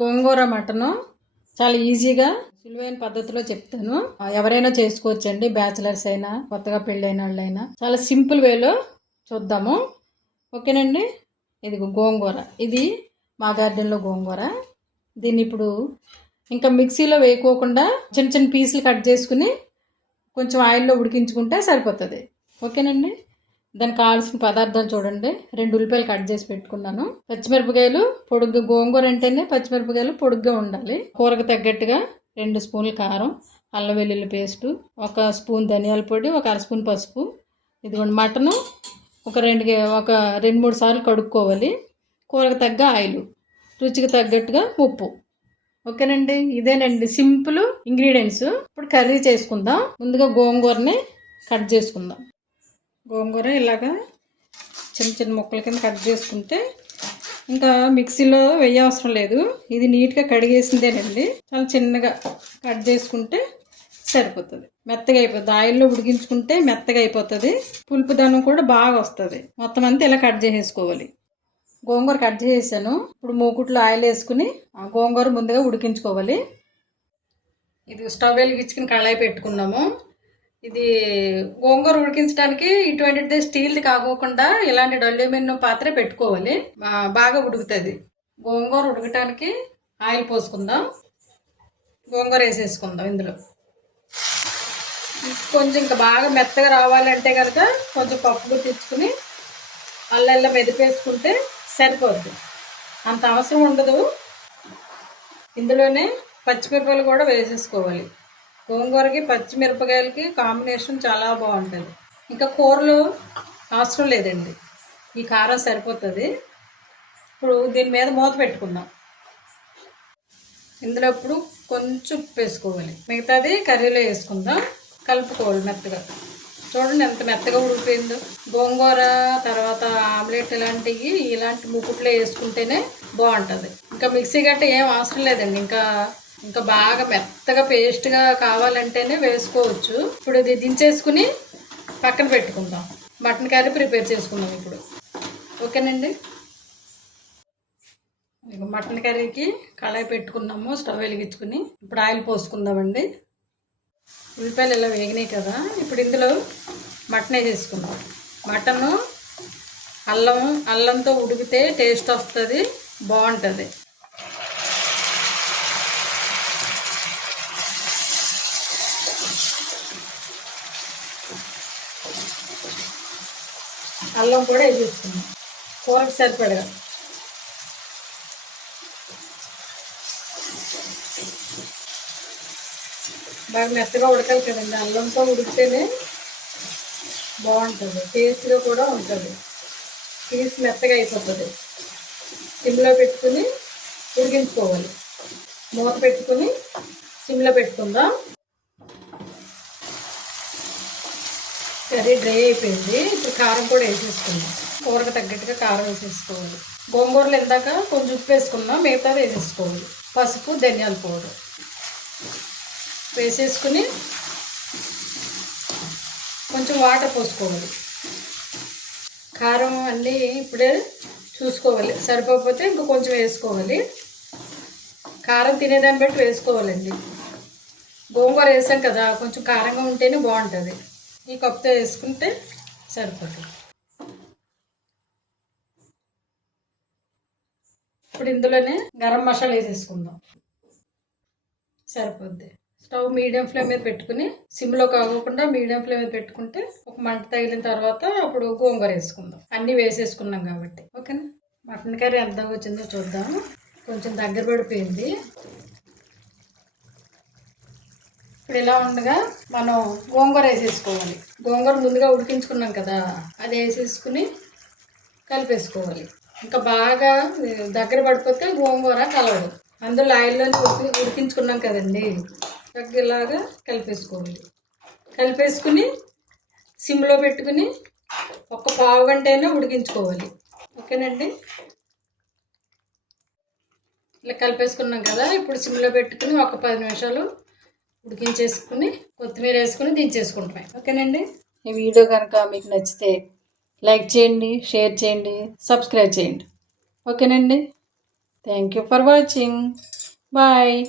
గోంగూర mutton చాలా ఈజీగా సులువైన పద్ధతిలో చెప్తాను. ఎవరైనా చేసుకోవచ్చండి, బ్యాచిలర్స్ అయినా కొత్తగా పెళ్ళైన వాళ్ళైనా. చాలా సింపుల్ వేలో చూద్దాము. ఓకేనండి. ఇది గోంగూర, ఇది మా గార్డెన్లో గోంగూర. దీన్ని ఇప్పుడు ఇంకా మిక్సీలో వేయకోకుండా చిన్న చిన్న పీసులు కట్ చేసుకుని కొంచెం ఆయిల్లో ఉడికించుకుంటే సరిపోతుంది. ఓకేనండి. దానికి కావాల్సిన పదార్థాలు చూడండి. 2 ఉల్లిపాయలు కట్ చేసి పెట్టుకున్నాను. పచ్చిమిరపకాయలు పొడుగ్గా, గోంగూర అంటేనే పచ్చిమిరపకాయలు పొడుగ్గా ఉండాలి. కూరకు తగ్గట్టుగా 2 స్పూన్లు కారం, అల్లం వెల్లుల్లి పేస్టు, 1 స్పూన్ ధనియాల పొడి, 1 అర స్పూన్ పసుపు. ఇదిగోండి మటను ఒక 2-3 సార్లు కడుక్కోవాలి. కూరకు తగ్గ ఆయిల్, రుచికి తగ్గట్టుగా ఉప్పు. ఓకేనండి. ఇదేనండి సింపుల్ ఇంగ్రీడియంట్స్. ఇప్పుడు కర్రీ చేసుకుందాం. ముందుగా గోంగూరని కట్ చేసుకుందాం. గోంగూర ఇలాగా చిన్న చిన్న ముక్కల కింద కట్ చేసుకుంటే ఇంకా మిక్సీలో వేయవసరం లేదు. ఇది నీట్గా కడిగేసిందేనండి. చాలా చిన్నగా కట్ చేసుకుంటే సరిపోతుంది. మెత్తగా అయిపోతుంది. ఆయిల్లో ఉడికించుకుంటే మెత్తగా అయిపోతుంది. పులుపు దనం కూడా బాగా వస్తుంది. మొత్తం అంతా ఇలా కట్ చేసేసుకోవాలి. గోంగూర కట్ చేసేసాను. ఇప్పుడు మూకుట్లో ఆయిల్ వేసుకుని గోంగూర ముందుగా ఉడికించుకోవాలి. ఇది స్టవ్ వెలిగించుకుని కళాయి పెట్టుకున్నాము. ఇది గోంగూర ఉడికించడానికి ఇటువంటిది స్టీల్ది కాకోకుండా ఇలాంటి అల్యూమినియం పాత్ర పెట్టుకోవాలి. బాగా ఉడుకుతుంది. గోంగూర ఉడకటానికి ఆయిల్ పోసుకుందాం. గోంగూర వేసేసుకుందాం. ఇందులో కొంచెం ఇంకా బాగా మెత్తగా రావాలంటే కనుక కొంచెం పప్పు తెచ్చుకుని అల్లం మెదిపేసుకుంటే సరిపోద్ది. అంత అవసరం ఉండదు. ఇందులోనే పచ్చిమిరపకాయలు కూడా వేసేసుకోవాలి. గోంగూరకి పచ్చిమిరపకాయలకి కాంబినేషన్ చాలా బాగుంటుంది. ఇంకా కూరలు అవసరం లేదండి, ఈ కారం సరిపోతుంది. ఇప్పుడు దీని మీద మూత పెట్టుకుందాం. ఇందులో ఇప్పుడు కొంచెం ఉప్పు వేసుకోవాలి. మిగతాది కర్రీలో వేసుకుందాం. కలుపుకోవాలి మెత్తగా. చూడండి ఎంత మెత్తగా ఉడికిపోయిందో. గోంగూర తర్వాత ఆమ్లెట్ ఇలాంటి ముక్కుట్లో వేసుకుంటేనే బాగుంటుంది. ఇంకా మిక్సీ గట్ట ఏం అవసరం లేదండి. ఇంకా బాగా మెత్తగా పేస్ట్గా కావాలంటేనే వేసుకోవచ్చు. ఇప్పుడు ఇది దించేసుకుని పక్కన పెట్టుకుందాం. మటన్ కర్రీ ప్రిపేర్ చేసుకుందాం ఇప్పుడు. ఓకేనండి. ఇక మటన్ కర్రీకి కళాయి పెట్టుకున్నాము. స్టవ్ వెలిగించుకుని ఇప్పుడు ఆయిల్ పోసుకుందామండి. ఉల్లిపాయలు ఇలా వేగినాయి కదా. ఇప్పుడు ఇందులో మటన్ వేసేసుకుందాం. మటను అల్లంతో ఉడికితే టేస్ట్ వస్తుంది, బాగుంటుంది. అల్లం కూడా వేసేసుకున్నాం కూరకు సరిపడగా. బాగా మెత్తగా ఉడకాలి కదండి. అల్లంతో ఉడికితేనే బాగుంటుంది, టేస్ట్గా కూడా ఉంటుంది. పీస్ మెత్తగా అయిపోతుంది. సిమ్లో పెట్టుకుని ఉడికించుకోవాలి. మూత పెట్టుకుని సిమ్లో పెట్టుకుందాం. కర్రీ డ్రై అయిపోయింది. ఇప్పుడు కారం కూడా వేసేసుకుందాం. కూరకు తగ్గట్టుగా కారం వేసేసుకోవాలి. గోంగూరలు ఇందాక కొంచెం ఉప్పు వేసుకున్నాం, మిగతా వేసేసుకోవాలి. పసుపు, ధనియాల పౌడర్ వేసేసుకుని కొంచెం వాటర్ పోసుకోవాలి. కారం అన్నీ ఇప్పుడే చూసుకోవాలి. సరిపోకపోతే ఇంకా కొంచెం వేసుకోవాలి. కారం తినేదాన్ని బట్టి వేసుకోవాలండి. గోంగూర వేసాం కదా, కొంచెం కారంగా ఉంటేనే బాగుంటుంది. ఈ కప్పుతో వేసుకుంటే సరిపోతుంది. ఇప్పుడు ఇందులోనే గరం మసాలా వేసేసుకుందాం. సరిపోద్ది. స్టవ్ మీడియం ఫ్లేమ్ మీద పెట్టుకుని సిమ్లో కాకుండా మీడియం ఫ్లేమ్ మీద పెట్టుకుంటే ఒక మంట తగిలిన తర్వాత అప్పుడు గోంగూర వేసుకుందాం. అన్నీ వేసేసుకున్నాం కాబట్టి. ఓకేనా. మటన్ కర్రీ ఎంత వచ్చిందో చూద్దాము. కొంచెం దగ్గర పడిపోయింది. ఇప్పుడు ఇలా ఉండగా మనం గోంగూర వేసేసుకోవాలి. గోంగూర ముందుగా ఉడికించుకున్నాం కదా, అది వేసేసుకుని కలిపేసుకోవాలి. ఇంకా బాగా దగ్గర పడిపోతే గోంగూర కలవదు. అందులో ఆయిల్లోనే ఉడికించుకున్నాం కదండి, ఇలాగా కలిపేసుకోవాలి. కలిపేసుకుని సిమ్లో పెట్టుకుని ఒక పావు గంట అయినా ఉడికించుకోవాలి. ఓకేనండి. ఇలా కలిపేసుకున్నాం కదా, ఇప్పుడు సిమ్లో పెట్టుకుని ఒక 10 నిమిషాలు ఉడికించేసుకుని కొత్తిమీర వేసుకుని దించేసుకుంటాం. ఓకేనండి. ఈ వీడియో కనుక మీకు నచ్చితే లైక్ చేయండి, షేర్ చేయండి, సబ్స్క్రైబ్ చేయండి. ఓకేనండి. Thank you for watching. Bye.